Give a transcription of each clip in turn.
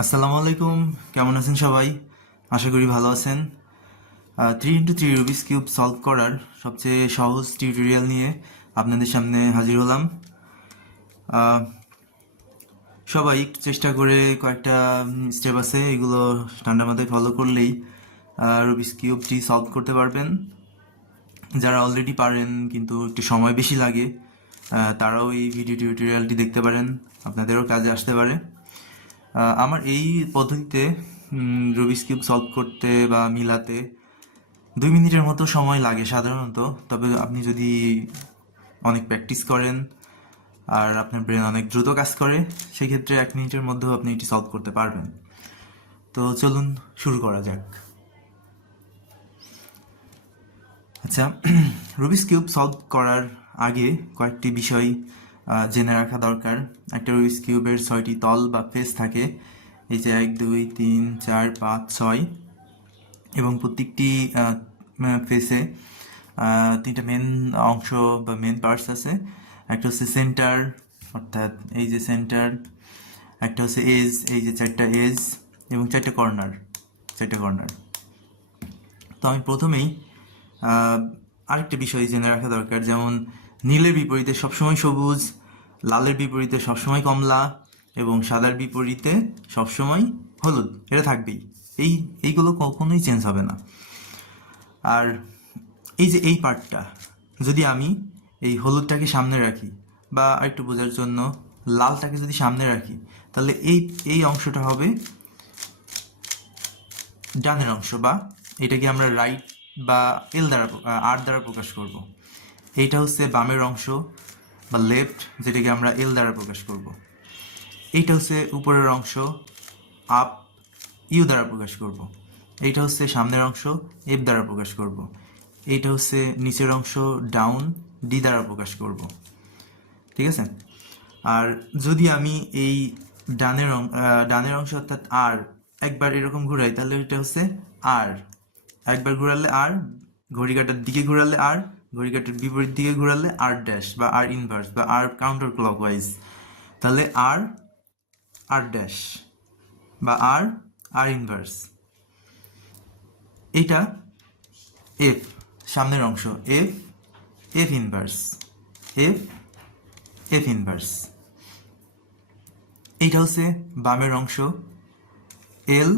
আসসালামু আলাইকুম। কেমন আছেন সবাই? আশা করি ভালো আছেন। 3x3 রুবিক্স কিউব সলভ করার সবচেয়ে সহজ টিউটোরিয়াল নিয়ে আপনাদের সামনে হাজির হলাম। আহ, সবাই একটু চেষ্টা করে কয়েকটা স্টেপ আছে, এগুলো ঠান্ডা মাথায় ফলো করলেই রুবিক্স কিউবটি সলভ করতে পারবেন। যারা অলরেডি পারেন কিন্তু একটু সময় বেশি লাগে, তারাও এই ভিডিও টিউটোরিয়ালটি দেখতে পারেন, আপনাদেরও কাজে আসতে পারে। আমার এই পদ্ধতিতে রুবিক্স কিউব সলভ করতে বা মিলাতে 2 মিনিটের মতো সময় লাগে সাধারণত। তবে আপনি যদি অনেক প্র্যাকটিস করেন আর আপনার ব্রেন অনেক দ্রুত কাজ করে, সেক্ষেত্রে 1 মিনিটের মধ্যেও আপনি এটি সলভ করতে পারবেন। তো চলুন শুরু করা যাক। আচ্ছা, রুবিক্স কিউব সলভ করার আগে কয়েকটি বিষয় জেনে রাখা দরকার। একটা রুবিক্স কিউবের 6টি তল বা ফেস থাকে, এই যে 1 2 3 4 5 6, এবং প্রত্যেকটি ফেসে 3টা মেন অংশ বা মেন পার্টস আছে। একটা হচ্ছে সেন্টার, অর্থাৎ এই যে সেন্টার। একটা হচ্ছে এজ, এই যে 4টা এজ, এবং 4টা কর্নার। তো আমি প্রথমেই আরেকটা বিষয় জেনে রাখা দরকার, যেমন নীলের বিপরীতে সবসময় সবুজ, লালের বিপরীতে সবসময় কমলা, এবং সাদার বিপরীতে সবসময় হলুদ। এটা থাকবেই, এইগুলো কখনোই চেঞ্জ হবে না। আর এই যে এই পার্টটা, যদি আমি এই হলুদটাকে সামনে রাখি, বা একটু বোঝার জন্য লালটাকে যদি সামনে রাখি, তাহলে এই অংশটা হবে ডানের অংশ, বা এটাকে আমরা রাইট বা আর দ্বারা প্রকাশ করব। এইটা হচ্ছে বামের অংশ বা লেফট, যেটাকে আমরা এল দ্বারা প্রকাশ করব। এইটা হচ্ছে উপরের অংশ, আপ, ইউ দ্বারা প্রকাশ করব। এইটা হচ্ছে সামনের অংশ, এফ দ্বারা প্রকাশ করব। এইটা হচ্ছে নিচের অংশ, ডাউন, ডি দ্বারা প্রকাশ করব। ঠিক আছে? আর যদি আমি এই ডানের অংশ অর্থাৎ আর একবার এরকম ঘুরাই, তাহলে এটা হচ্ছে আর। একবার ঘোরালে আর, ঘড়ি কাঁটার দিকে ঘোরালে আর, ঘড়ি কাঁটার বিপরীত দিকে ঘোরালে আর ড্যাশ বা আর ইনভার্স বা আর কাউন্টার ক্লকওয়াইজ। তাহলে আর, আর ড্যাশ বা আর, আর ইনভার্স। এটা এফ, সামনের অংশ, F, F inverse, F, F inverse. এইটা হচ্ছে বামের অংশ, এল,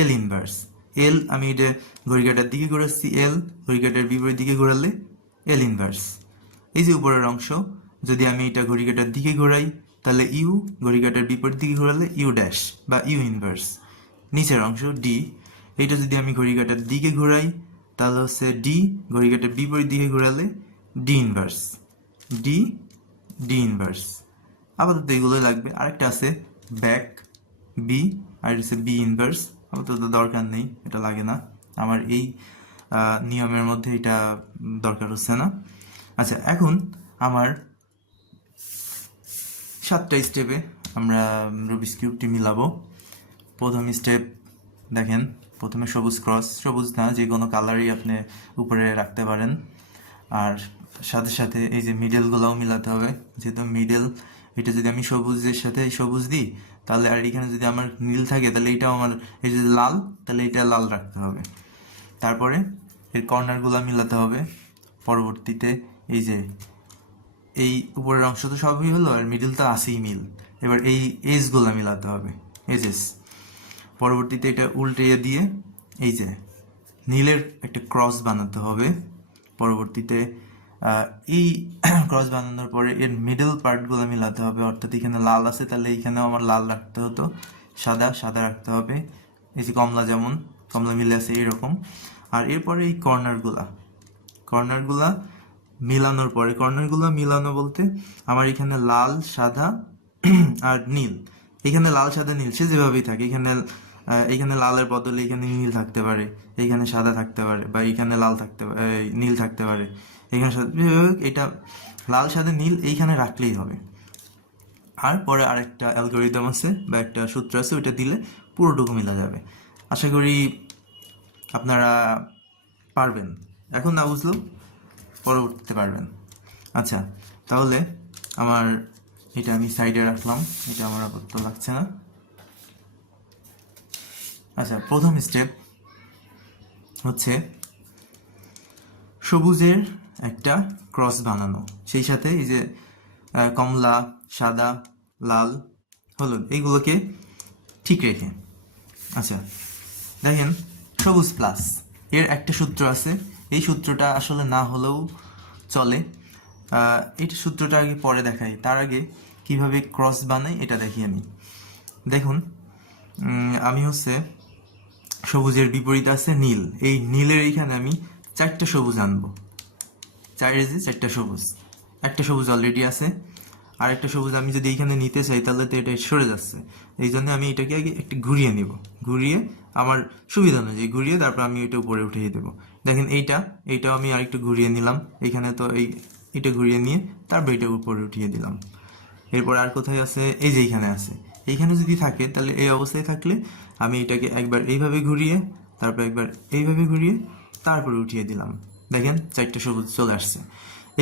এল ইনভার্স। এল আমি এটা ঘড়ি কাঁটার দিকে ঘোরাচ্ছি, এল, ঘড়ি কাঁটার বিপরীত দিকে ঘোরালে এল ইনভার্স। এই যে উপরের অংশ, যদি আমি এটা ঘড়ি কাঁটার দিকে ঘোরাই, তাহলে ইউ, ঘড়ি কাঁটার বিপরীত দিকে ঘোরালে ইউ ড্যাশ বা ইউ ইনভার্স। নিচের অংশ ডি, এইটা যদি আমি ঘড়ি কাঁটার দিকে ঘোরাই, তাহলে হচ্ছে ডি, ঘড়ি কাঁটার বিপরীত দিকে ঘোরালে D inverse, D, D inverse. আপাতত এগুলোই লাগবে। আরেকটা আছে ব্যাক, বি, আর হচ্ছে বি ইনভার্স। আপাতত দরকার নেই, এটা লাগে না আমার এই নিয়মের মধ্যে, এটা দরকার হচ্ছে না। আচ্ছা, এখন আমার 7টা স্টেপে আমরা রুবিক্স কিউবটি মিলাবো। প্রথম স্টেপ দেখেন, প্রথমে সবুজ ক্রস, সবুজ না যে কোনো কালারই আপনি উপরে রাখতে পারেন। আর সাথে সাথে এই যে মিডলগুলোও মিলাতে হবে, যেহেতু মিডল, এটা যদি আমি সবুজের সাথে সবুজ দিই, তাহলে আর এখানে যদি আমার নীল থাকে, তাহলে এইটাও আমার, এই যে লাল, তাহলে এটা লাল রাখতে হবে। তারপরে এর কর্নারগুলো মিলাতে হবে। পরবর্তীতে এই যে এই উপরের অংশ তো সবই হলো, আর মিডল তো আসেই মিল। এবার এই এজগুলো মিলাতে হবে, এজেস। পরবর্তীতে এটা উল্টে দিয়ে এই যে নীলের একটা ক্রস বানাতে হবে। পরবর্তীতে এই ক্রস বানানোর পরে এর মিডল পার্টগুলো মিলাতে হবে, অর্থাৎ এখানে লাল আছে, তাহলে এইখানেও আমার লাল রাখতে হতো, সাদা, সাদা রাখতে হবে। এই যে কমলা, যেমন কমলা মিলে আছে এইরকম। আর এরপরে এই কর্নারগুলা মিলানোর পরে, কর্নারগুলো মিলানো বলতে আমার এখানে লাল, সাদা আর নীল, এখানে লাল, সাদা, নীল সে যেভাবেই থাকে, এখানে লালের বদলে এখানে নীল থাকতে পারে, এইখানে সাদা থাকতে পারে, বা এইখানে লাল থাকতে পারে, নীল থাকতে পারে, এখানে সাদা, এটা লাল, সাদা, নীল এইখানে রাখলেই হবে। আর পরে আরেকটা অ্যালগোরিদম আছে বা একটা সূত্র আছে, ওইটা দিলে পুরোটুকু মিলা যাবে। আশা করি আপনারা পারবেন। এখন না বুঝলেও পরবর্তীতে পারবেন। আচ্ছা, তাহলে আমার এটা আমি সাইডে রাখলাম, এটা আমার আপাতত লাগছে না। আচ্ছা, প্রথম স্টেপ হচ্ছে সবুজের একটা ক্রস বানানো, সেই সাথে এই যে কমলা, সাদা, লাল, হলুদ এইগুলোকে ঠিক রেখে। আচ্ছা দেখেন, সবুজ প্লাস এর একটা সূত্র আছে, এই সূত্রটা আসলে না হলেও চলে, এই সূত্রটা আগে পরে দেখাই, তার আগে কিভাবে ক্রস বানাই এটা দেখিয়ে নিই। দেখুন, আমি হচ্ছে সবুজের বিপরীতে আছে নীল, এই নীলের এইখানে আমি 4টা সবুজ আনবো, 4 সবুজ, একটা সবুজ অলরেডি আছে, আর একটা সবুজ আমি যদি এইখানে নিতে চাই তাহলে তো এটা সরে যাচ্ছে, এই জন্য আমি এটাকে আগে একটু ঘুরিয়ে নিব, ঘুরিয়ে আমার সুবিধা অনুযায়ী ঘুরিয়ে তারপর আমি এটা উপরে উঠিয়ে দেবো। দেখেন এইটাও আমি আরেকটু ঘুরিয়ে নিলাম, এইখানে তো এটা ঘুরিয়ে নিয়ে তারপর এটা উপরে উঠিয়ে দিলাম। এরপর আর কোথায় আছে, এই যে এইখানে আছে, এইখানে যদি থাকে তাহলে এই অবস্থায় থাকলে আমি এটাকে একবার এইভাবে ঘুরিয়ে তারপর একবার এইভাবে ঘুরিয়ে তারপরে উঠিয়ে দিলাম। দেখেন 4টা সবুজ চলে আসছে।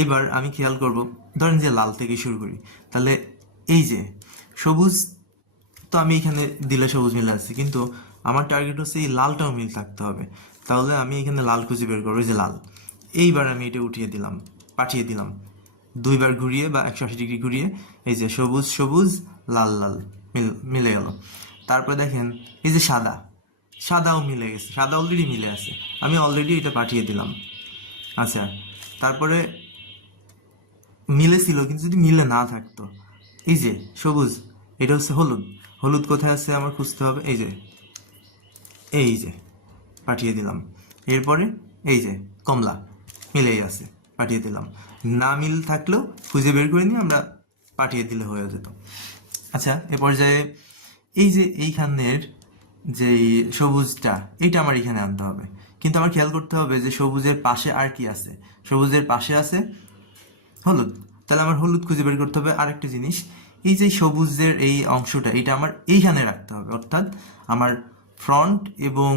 এইবার আমি খেয়াল করব, ধরেন যে লাল থেকে শুরু করি, তাহলে এই যে সবুজ তো আমি এখানে দিলে সবুজ মিলে আছে, কিন্তু আমার টার্গেট হচ্ছে এই লালটাও মিল থাকতে হবে, তাহলে আমি এখানে লাল খুঁজে বের করবো, এই যে লাল, এইবার আমি এটা উঠিয়ে দিলাম, পাঠিয়ে দিলাম 2বার ঘুরিয়ে বা 180 ডিগ্রি ঘুরিয়ে, এই যে সবুজ সবুজ, লাল লাল মিলে গেল। তারপর দেখেন এই যে সাদাও মিলে গেছে, সাদা অলরেডি মিলে আছে, আমি অলরেডি এটা পাঠিয়ে দিলাম। আচ্ছা, তারপরে মিলেছিল, কিন্তু যদি মিলে না থাকতো, এই যে সবুজ, এটা হচ্ছে হলুদ, হলুদ কোথায় আছে আমার খুঁজতে হবে, এই যে পাঠিয়ে দিলাম। এরপরে এই যে কমলা, মিলেই আছে, পাঠিয়ে দিলাম। না মিল থাকলেও খুঁজে বের করে নিয়ে আমরা পাঠিয়ে দিলে হয়ে যেত। আচ্ছা, এ পর্যায়ে এই যে এইখানের যে সবুজটা, এইটা আমার এখানে আনতে হবে, কিন্তু আমার খেয়াল করতে হবে যে সবুজের পাশে আর কি আছে, সবুজের পাশে আছে হলুদ, তাহলে আমার হলুদ খুঁজে বের করতে হবে। আরেকটা জিনিস, এই যে সবুজের এই অংশটা, এটা আমার এইখানে রাখতে হবে, অর্থাৎ আমার ফ্রন্ট এবং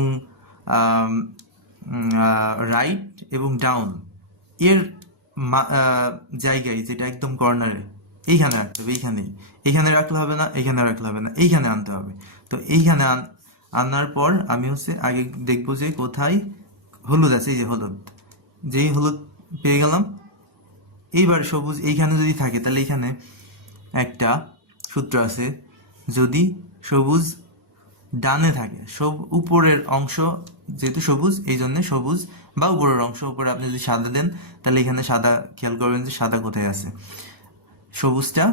রাইট এবং ডাউন এর জায়গায়, যেটা একদম কর্নারে, এইখানে রাখতে হবে, এইখানে রাখলে হবে না, এইখানে রাখলে হবে না, এইখানে আনতে হবে। তো এইখানে আনার পর আমি হচ্ছে আগে দেখবো যে কোথায় হলুদ আছে, এই যে হলুদ, যেই হলুদ পেয়ে গেলাম। এইবার সবুজ এইখানে যদি থাকে তাহলে এইখানে একটা সূত্র আছে, যদি সবুজ ডানে থাকে, উপরের অংশ যেহেতু সবুজ, এই জন্য সবুজ বা উপরের অংশ, উপরে আপনি যদি সাদা দেন তাহলে এখানে সাদা, খেয়াল করবেন যে সাদা কোথায় আছে, সবুজটা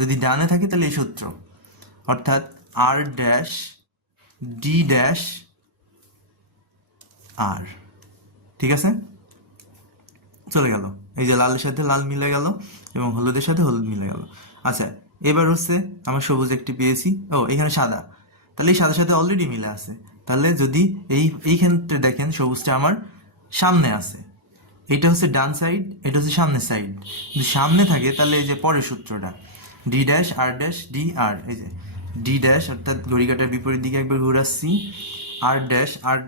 যদি ডানে থাকে তাহলে এই সূত্র, অর্থাৎ আর ড্যাশ ডি ড্যাশ আর, ঠিক আছে, চলে গেল, এই যে লালের সাথে লাল মিলে গেল এবং হলুদের সাথে হলুদ মিলে গেল। আচ্ছা, এবার হচ্ছে আমার সবুজ একটি পেয়েছি, এখানে সাদা, তাহলে এই সাদার সাথে অলরেডি মিলে আছে, তাহলে যদি এইখানটা দেখেন সবুজটা আমার সামনে আছে, এইটা হচ্ছে ডান সাইড, এটা হচ্ছে সামনের সাইড, যদি সামনে থাকে তাহলে এই যে পরের সূত্রটা ডি ড্যাশ আর ড্যাশ ডি আর, এই যে ডি ড্যাশ অর্থাৎ ঘড়িকাটার বিপরীত দিকে একবার ঘুরাচ্ছি, আর ড্যাশ আর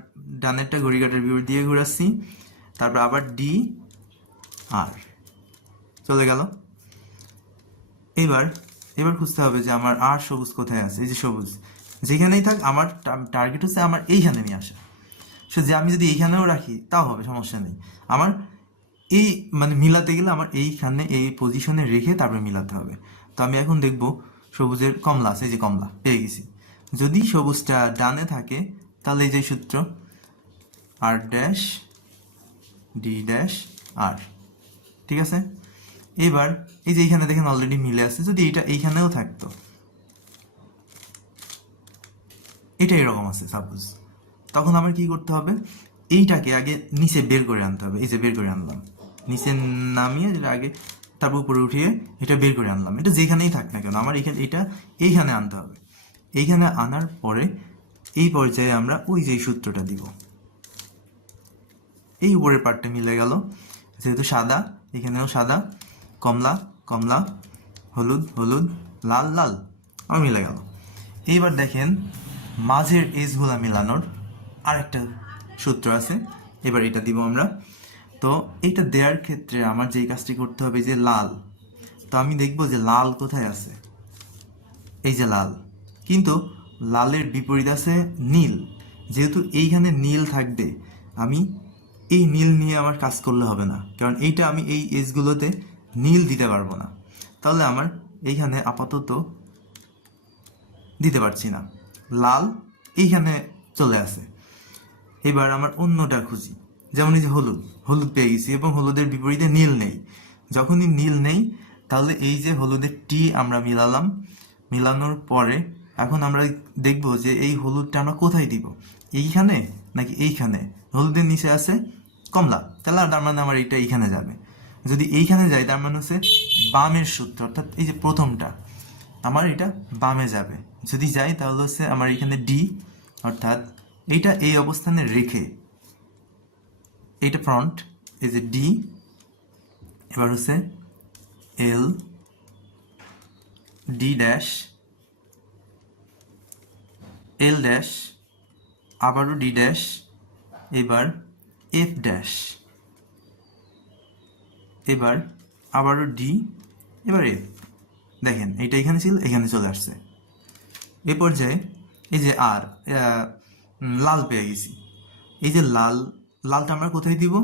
ডানেরটা ঘড়িকাটার বিপরীত দিকে ঘুরাচ্ছি, তারপর আবার ডি আর, চলে গেল। এবার খুঁজতে হবে যে আমার আর সবুজ কোথায় আছে, এই যে সবুজ যেখানেই থাক, আমার টার্গেট হচ্ছে আমার এইখানে নিয়ে আসা, সে যে আমি যদি এইখানেও রাখি তাও হবে, সমস্যা নেই, আমার এই মানে মিলাতে গেলে আমার এইখানে এই পজিশনে রেখে তারপরে মিলাতে হবে। তো আমি এখন দেখব সবুজের কমলা আছে, এই যে কমলা পেয়ে গেছি, যদি সবুজটা ডানে থাকে তাহলে এই যে সূত্র আর ড্যাশ ডি ড্যাশ আর, ঠিক আছে। এবার এই যে এইখানে দেখেন অলরেডি মিলে আছে, যদি এটা এইখানেও থাকতো, এটা এরকম আছে সাপোজ, তখন আমার কি করতে হবে, এইটাকে আগে নিচে বের করে আনতে হবে, এই যে বের করে আনলাম, নিচে নামিয়ে যেটা আগে, তারপর উপরে উঠিয়ে এটা বের করে আনলাম, এটা যেখানেই থাক না কেন আমার এটা এইখানে আনতে হবে। এইখানে আনার পরে এই পর্যায়ে আমরা ওই যে সূত্রটা দিব, এই উপরের পার্টটা মিলে গেল, যেহেতু সাদা এখানেও সাদা, কমলা কমলা, হলুদ হলুদ, লাল লাল, আর মিলে গেল। এইবার দেখেন মাঝের এজগুলা মিলানোর আরেকটা সূত্র আছে, এবার এটা দিব আমরা। তো এইটা দেওয়ার ক্ষেত্রে আমার যেই কাজটি করতে হবে, যে লাল, তো আমি দেখব যে লাল কোথায় আছে, এই যে লাল, কিন্তু লালের বিপরীত আছে নীল, যেহেতু এইখানে নীল থাকবে, আমি এই নীল নিয়ে আমার কাজ করলে হবে না, কারণ এইটা আমি এই এজগুলোতে নীল দিতে পারবো না। তাহলে আমার এইখানে আপাতত দিতে পারছি না, লাল এইখানে চলে আসে। এবার আমার অন্যটা খুঁজি, যেমন এই যে হলুদ, হলুদ পেয়ে গেছি এবং হলুদের বিপরীতে নীল নেই। যখনই নীল নেই তাহলে এই যে হলুদের টি আমরা মিলালাম, মিলানোর পরে এখন আমরা দেখব যে এই হলুদটা আমরা কোথায় দিব, এইখানে নাকি এইখানে। হলুদের নিচে আছে কমলা, তাহলে তার মানে আমার এইটা এইখানে যাবে। যদি এইখানে যায় তার মানে হচ্ছে বামের সূত্র, অর্থাৎ এই যে প্রথমটা আমার এটা বামে যাবে। যদি যাই তাহলে হচ্ছে আমার এখানে ডি, অর্থাৎ এইটা এই অবস্থানে রেখে, এইটা ফ্রন্ট, এই যে ডি, এবার হচ্ছে এল, ডি ড্যাশ, এল ড্যাশ, আবারও ডি ড্যাশ, এবার এফ ড্যাশ, এবার আবারও ডি, এবার এফ। দেখেন এইটা এখানে ছিল, এখানে চলে আসছে। এ পর্যায়ে এই যে আর লাল পেয়ে গেছি। এই যে লাল, লালটা আমরা কোথায় দিব?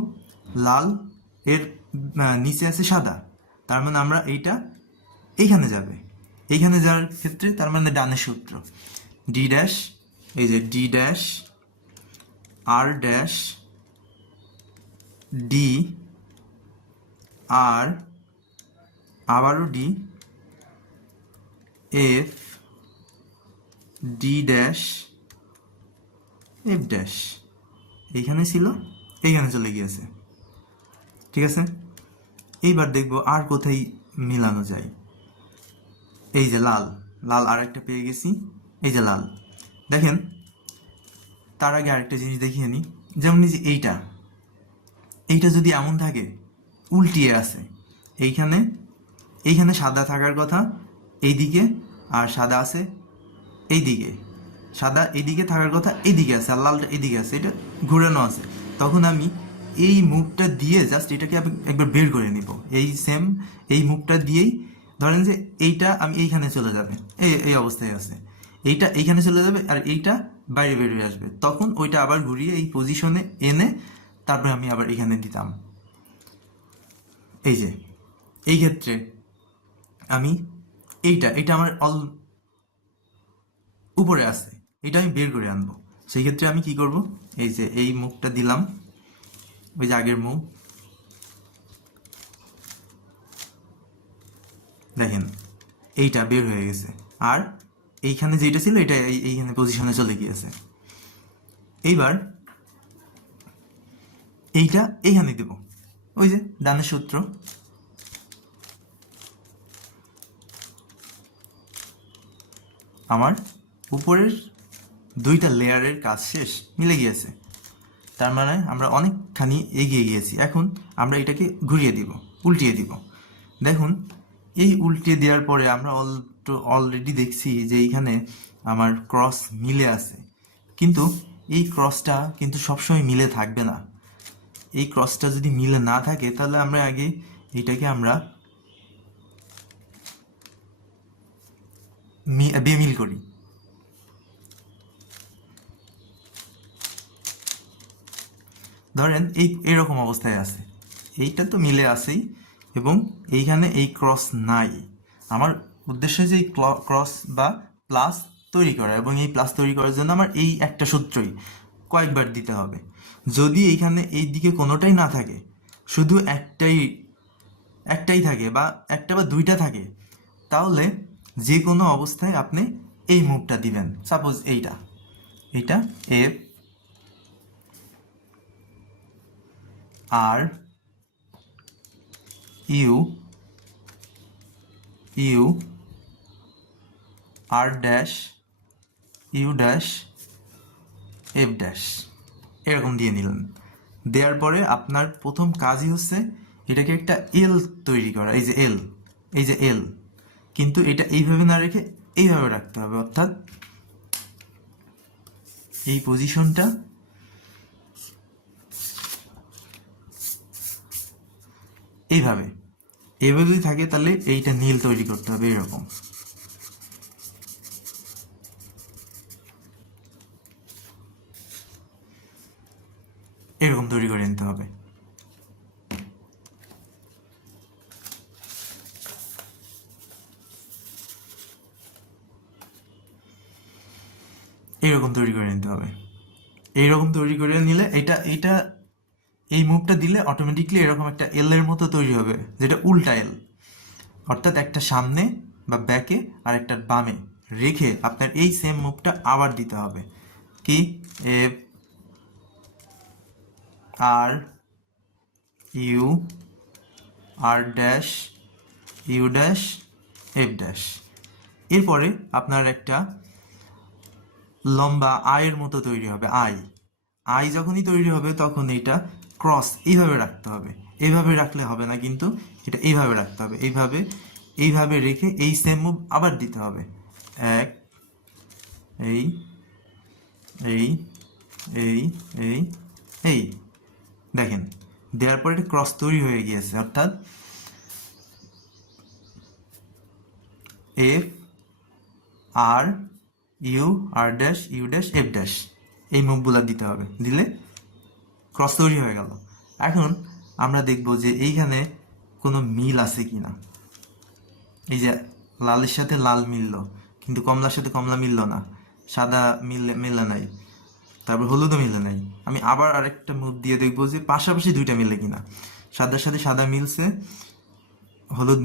লাল এর নিচে আছে সাদা, তার মানে আমরা এইটা এইখানে যাবে। এইখানে যাওয়ার ক্ষেত্রে তার মানে ডানের সূত্র, ডি ড্যাশ, এই যে ডি ড্যাশ, আর ড্যাশ, ডি, আর, আবারও D, F, D dash, F dash. এইখানে ছিল, এইখানে চলে গিয়েছে। ঠিক আছে, এইবার দেখবো আর কোথায় মিলানো যায়। এই যে লাল, লাল আর একটা পেয়ে গেছি, এই যে লাল। দেখেন তার আগে আরেকটা জিনিস দেখিয়ে নিই, যেমন এই যে এইটা, এইটা যদি এমন থাকে উল্টিয়ে আছে, এইখানে, এইখানে সাদা থাকার কথা এইদিকে, আর সাদা আছে এইদিকে, সাদা এইদিকে থাকার কথা এইদিকে আছে, আর লালটা এইদিকে আছে, এটা ঘুরানো আছে। তখন আমি এই মুভটা দিয়ে জাস্ট এটাকে একবার বের করে নিব। এই সেম এই মুভটা দিয়েই ধরেন যে এইটা আমি এইখানে চলে যাবে, এই অবস্থায় আছে, এইটা এইখানে চলে যাবে আর এইটা বাইরে বের হয়ে আসবে। তখন ওইটা আবার ঘুরিয়ে এই পজিশনে এনে তারপরে আমি আবার এখানে দিতাম। এই যে এই ক্ষেত্রে আমি এইটা আমার উপরে আছে, এটা আমি বের করে আনবো। সেই ক্ষেত্রে আমি কি করব, এই যে এই মুখটা দিলাম, ওই যে আগের মুখ, দেখেন এইটা বের হয়ে গেছে, আর এইখানে যেটা ছিল এটা এইখানে পজিশনে চলে গিয়েছে। এইবার এইটা এইখানে দেব, ওই যে ডানের সূত্র, আমার উপরের দুইটা লেয়ারের কাজ শেষ, মিলে গিয়েছে। তার মানে আমরা অনেকখানি এগিয়ে গিয়েছি। এখন আমরা এটাকে ঘুরিয়ে দিব, উল্টিয়ে দিব। দেখুন এই উল্টিয়ে দেওয়ার পরে আমরা অলরেডি দেখছি যে এইখানে আমার ক্রস মিলে আছে, কিন্তু এই ক্রসটা কিন্তু সবসময় মিলে থাকবে না। এই ক্রসটা যদি মিলে না থাকে তাহলে আমরা আগে এটাকে আমরা বেমিল করি। ধরেন এরকম অবস্থায় আছে, এইটা তো মিলে আছেই এবং এইখানে এই ক্রস নাই। আমার উদ্দেশ্য যে এই ক্রস বা প্লাস তৈরি করা, এবং এই প্লাস তৈরি করার জন্য আমার এই একটা সূত্রই কয়েকবার দিতে হবে। যদি এইখানে এই দিকে কোনোটাই না থাকে, শুধু একটাই থাকে বা একটা বা দুইটা থাকে, তাহলে যে কোনো অবস্থায় আপনি এই মুভটা দিবেন। সাপোজ এইটা F, R, U, R dash, U dash, F dash, এরকম দিয়ে নিলেন। দেওয়ার পরে আপনার প্রথম কাজই হচ্ছে এটাকে একটা এল তৈরি করা। এই যে এল, কিন্তু এটা এইভাবে না রেখে এইভাবে রাখতে হবে, অর্থাৎ এই পজিশনটা এইভাবে যদি থাকে তাহলে এইটা নীল তৈরি করতে হবে এরকম। এরকম তৈরি করে নিতে হবে। এইরকম তৈরি করে নিতে হবে। এইরকম তৈরি করে নিলে এটা এই মুভটা দিলে অটোমেটিকলি এরকম একটা এল এর মতো তৈরি হবে, যেটা উল্টা এল, অর্থাৎ একটা সামনে বা ব্যাকে আর একটা বামে রেখে আপনার এই সেম মুভটা আবার দিতে হবে। কি F R U R dash U dash F dash. এরপরে আপনার একটা লম্বা আয়ের মতো তৈরি হবে। আই যখনই তৈরি হবে তখন এটা ক্রস এইভাবে রাখতে হবে। এইভাবে রাখলে হবে না, কিন্তু এটা এইভাবে রাখতে হবে। এইভাবে রেখে এই সেম মুভ আবার দিতে হবে। এক, এই এই এই এই এই দেখেন, দেওয়ার পরে এটা ক্রস তৈরি হয়ে গিয়েছে, অর্থাৎ F R U R dash U dash F dash এই মুভগুলো দিতে হবে। দিলে ক্রস তৈরি হয়ে গেল। এখন আমরা দেখব যে এইখানে কোনো মিল আছে কি না। এই যে লালের সাথে লাল মিললো, কিন্তু কমলার সাথে কমলা মিললো না, সাদা মিলে নাই, তারপর হলুদও মিলে নাই। আমি আবার আরেকটা মুভ দিয়ে দেখবো যে পাশাপাশি দুইটা মিলে কিনা। সাদার সাথে সাদা মিলছে, হলুদ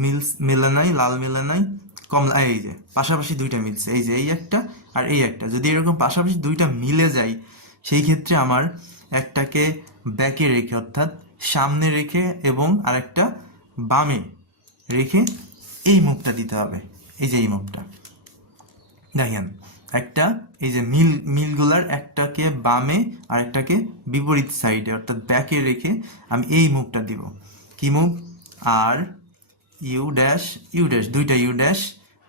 মিলে নাই, লাল মিলে নাই, কমলা এই যে পাশাপাশি দুইটা মিলছে, এই যে এই একটা আর এই একটা। যদি এরকম পাশাপাশি দুইটা মিলে যায়, সেই ক্ষেত্রে আমার একটাকে ব্যাকে রেখে অর্থাৎ সামনে রেখে এবং আরেকটা বামে রেখে এই মুভটা দিতে হবে। এই যে এই মুভটা দেখেন, একটা এই যে মিলগুলার একটাকে বামে আর একটাকে বিপরীত সাইডে অর্থাৎ ব্যাকে রেখে আমি এই মুভটা দিব। কি মুভ? আর ইউ ড্যাশ দুইটা ইউ ড্যাশ,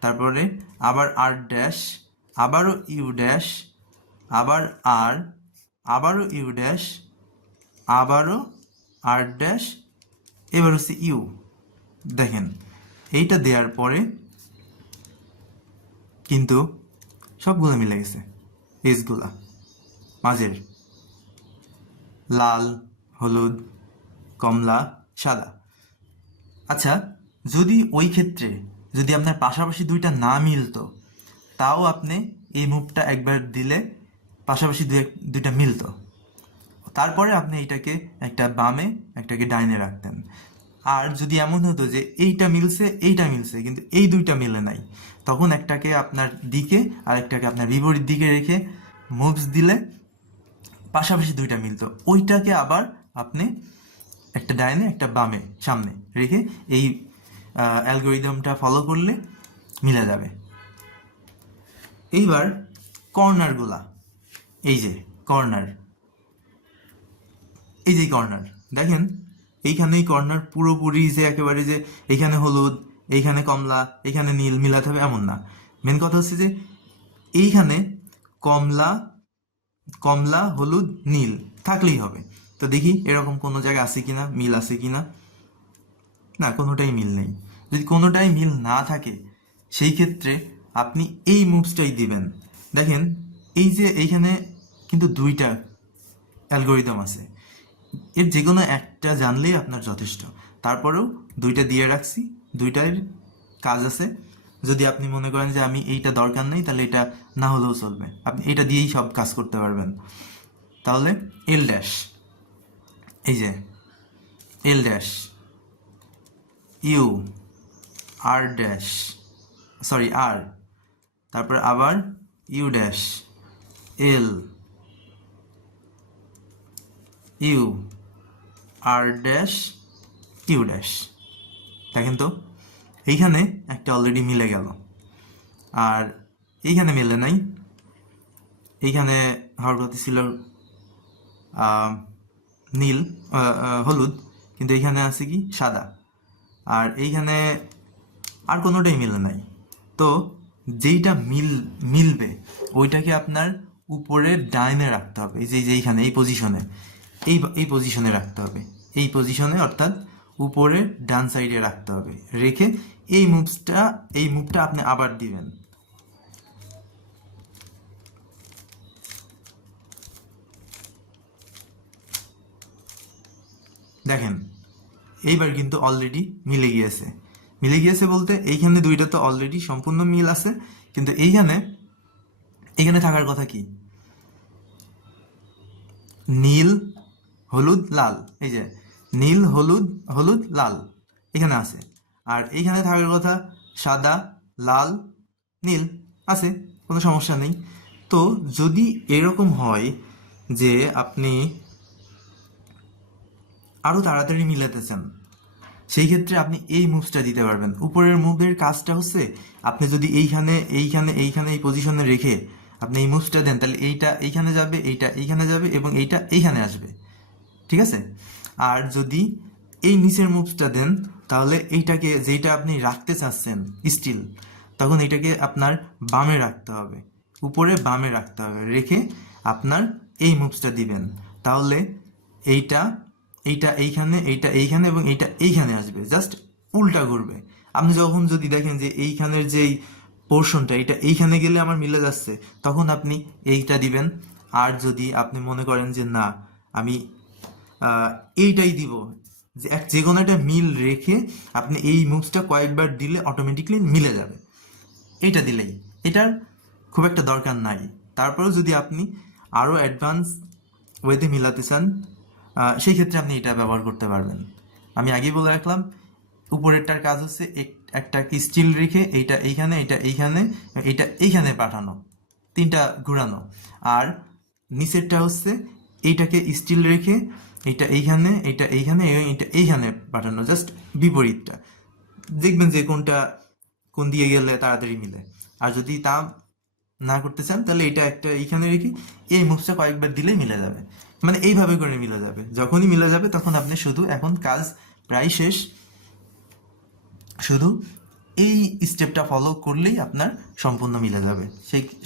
তারপরে আবার আর ড্যাশ, আবারও ইউ ড্যাশ, আবার আর, আবারও ইউ ড্যাশ, আবারও আর ড্যাশ, এবার হচ্ছে ইউ। দেখেন এইটা দেওয়ার পরে কিন্তু সবগুলো মিলে গেছে, পেজগুলা মাঝের লাল, হলুদ, কমলা, সাদা। আচ্ছা, যদি ওই ক্ষেত্রে যদি আপনার পাশাপাশি দুইটা না মিলতো, তাও আপনি এই মুভটা একবার দিলে পাশাপাশি দুইটা মিলতো, তারপরে আপনি এইটাকে একটা বামে একটাকে ডাইনে রাখতেন। আর যদি এমন হতো যে এইটা মিলছে কিন্তু এই দুইটা মিলে নাই, তখন একটাকে আপনার দিকে আর একটাকে আপনার বিপরীত দিকে রেখে মুভস দিলে পাশাপাশি দুইটা মিলতো, ওইটাকে আবার আপনি একটা ডাইনে একটা বামে সামনে রেখে এই অ্যালগোরিদমটা ফলো করলে মিলে যাবে। এইবার কর্নারগুলা, এই যে কর্নার, এই যে কর্নার দেখেন, এইখানেই কর্নার পুরোপুরি যে একেবারে যে এইখানে হলুদ, এইখানে কমলা, এইখানে নীল মিলাতে হবে এমন না। মেন কথা হচ্ছে যে এইখানে কমলা কমলা হলুদ নীল থাকলেই হবে। তো দেখি এরকম কোনো জায়গায় আছে কিনা, মিল আছে কিনা। না, কোনোটাই মিল নেই। যদি কোনোটাই মিল না থাকে, সেই ক্ষেত্রে আপনি এই মুভসটাই দিবেন। দেখেন এই যে এইখানে কিন্তু দুইটা অ্যালগোরিদম আছে, এর যে কোনো একটা জানলেই আপনার যথেষ্ট। তারপরেও দুইটা দিয়ে রাখছি, দুইটার কাজ আছে। যদি আপনি মনে করেন যে আমি এইটা দরকার নেই, তাহলে এটা না হলেও চলবে, আপনি এটা দিয়েই সব কাজ করতে পারবেন। তাহলে এল ড্যাশ, এই যে L dash U R dash, sorry R, তারপর আবার U dash L U R dash U dash. দেখেন তো এইখানে একটা অলরেডি মিলে গেল, আর এইখানে মিলে নাই। এইখানে হওয়ার কথা ছিল নীল, হলুদ, কিন্তু এইখানে আছে কি সাদা, আর এইখানে আর কোনোটাই মিলে নাই। তো যেইটা মিলবে ওইটাকে আপনার উপরে ডাইনে রাখতে হবে। এই যে এইখানে এই পজিশনে, এই পজিশনে রাখতে হবে, এই পজিশনে অর্থাৎ উপরে ডান সাইডে রাখতে হবে। রেখে এই মুভটা আপনি আবার দিবেন। দেখেন এইবার কিন্তু অলরেডি মিলে গিয়েছে। মিলে গিয়েছে বলতে এইখানে দুইটা তো অলরেডি সম্পূর্ণ মিল আছে, কিন্তু এইখানে থাকার কথা কি? নীল হলুদ লাল, এই যে নীল হলুদ হলুদ লাল এখানে আছে। আর এইখানে থাকার কথা সাদা লাল নীল, আছে, কোনো সমস্যা নেই। তো যদি এরকম হয় যে আপনি আরও তাড়াতাড়ি মিলাতে চান, সেই ক্ষেত্রে আপনি এই মুভসটা দিতে পারবেন। উপরের মুভের কাজটা হচ্ছে আপনি যদি এইখানে এইখানে এইখানে এই পজিশনে রেখে আপনি এই মুভসটা দেন, তাহলে এইটা এইখানে যাবে, এইটা এইখানে যাবে এবং এইটা এইখানে আসবে, ঠিক আছে? আর যদি এই নিচের মুভসটা দেন, তাহলে এইটাকে যেটা আপনি রাখতে চাচ্ছেন স্টিল, তখন এটাকে আপনার বামে রাখতে হবে, উপরে বামে রাখতে হবে, রেখে আপনার এই মুভসটা দিবেন। তাহলে এইটা এইটা এইখানে, এইটা এইখানে এবং এইটা এইখানে আসবে, জাস্ট উল্টা ঘুরবে। আপনি যখন যদি দেখেন যে এইখানের যেই পোর্শনটা এটা এইখানে গেলে আমার মিলে যাচ্ছে, তখন আপনি এইটা দিবেন। আর যদি আপনি মনে করেন যে না, আমি এইটাই দিব, যে কোনো একটা মিল রেখে আপনি এই মুভসটা কয়েকবার দিলে অটোমেটিকলি মিলে যাবে, এইটা দিলেই, এটার খুব একটা দরকার নাই। তারপরেও যদি আপনি আরও অ্যাডভান্স ওয়েতে মিলাতে চান, সেই ক্ষেত্রে আপনি এটা ব্যবহার করতে পারবেন। আমি আগেই বলে রাখলাম, উপরেরটার কাজ হচ্ছে একটা স্টিল রেখে এইটা এইখানে, এইটা এইখানে, এইটা এইখানে পাঠানো, তিনটা ঘুরানো। আর নিচেরটা হচ্ছে এইটাকে স্টিল রেখে এইটা এইখানে, এইটা এইখানে, এইটা এইখানে পাঠানো, জাস্ট বিপরীতটা। দেখবেন যে কোন দিয়ে গেলে তাড়াতাড়ি মিলে। আর যদি তা না করতে চান, তাহলে এটা একটা এইখানে রেখে এই মুভসটা কয়েকবার দিলেই মিলে যাবে। মানে এইভাবে করে মিলে যাবে। যখনই মিলে যাবে তখন আপনি শুধু, এখন কাজ প্রায় শেষ, শুধু এই স্টেপটা ফলো করলেই আপনার সম্পূর্ণ মিলে যাবে।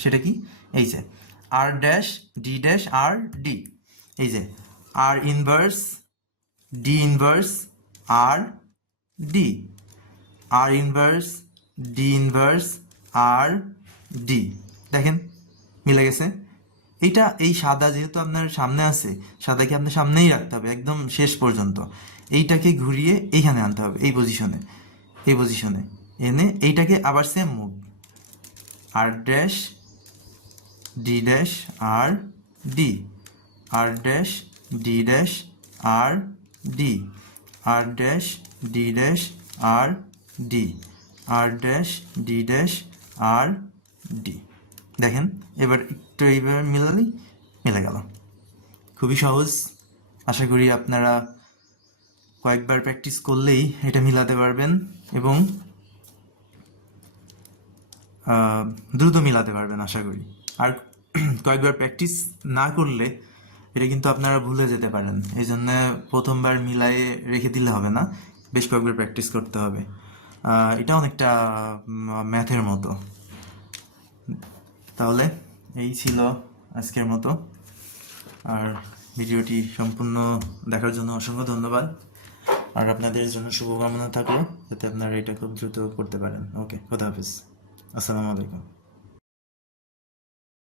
সেটা কি? এই যে আর ড্যাশ ডি ড্যাশ আর ডি, এই যে আর ইনভার্স ডি ইনভার্স আর ডি, আর ইনভার্স ডি ইনভার্স আর ডি। দেখেন মিলে গেছে। এই সাদা যেহেতু আপনার সামনে আছে, সাদাকে আপনার সামনেই রাখতে হবে একদম শেষ পর্যন্ত। এইটাকে ঘুরিয়ে এইখানে আনতে হবে, এই পজিশনে এনে এইটাকে আবার সেম মুভ, আর ড্যাশ ডি ড্যাশ আর ডি, আর ড্যাশ ডি ড্যাশ আর ডি, আর ড্যাশ ডি ড্যাশ আর ডি, আর ড্যাশ ডি ড্যাশ আর ডি। দেখেন এবার একটু এইভাবে মিলালেই মিলে গেল। খুবই সহজ। আশা করি আপনারা কয়েকবার প্র্যাকটিস করলেই এটা মিলাতে পারবেন এবং দ্রুত মিলাতে পারবেন আশা করি। আর কয়েকবার প্র্যাকটিস না করলে এটা কিন্তু আপনারা ভুলে যেতে পারেন। এই জন্য প্রথমবার মিলায়ে রেখে দিলে হবে না, বেশ কয়েকবার প্র্যাকটিস করতে হবে। এটা অনেকটা ম্যাথের মতো। তাহলে এই ছিল আজকের মতো। আর ভিডিওটি সম্পূর্ণ দেখার জন্য অসংখ্য ধন্যবাদ। আর আপনাদের জন্য শুভকামনা থাকলো যাতে আপনারা এটা খুব দ্রুত করতে পারেন। ওকে, খোদা হাফিজ, আসসালামু আলাইকুম।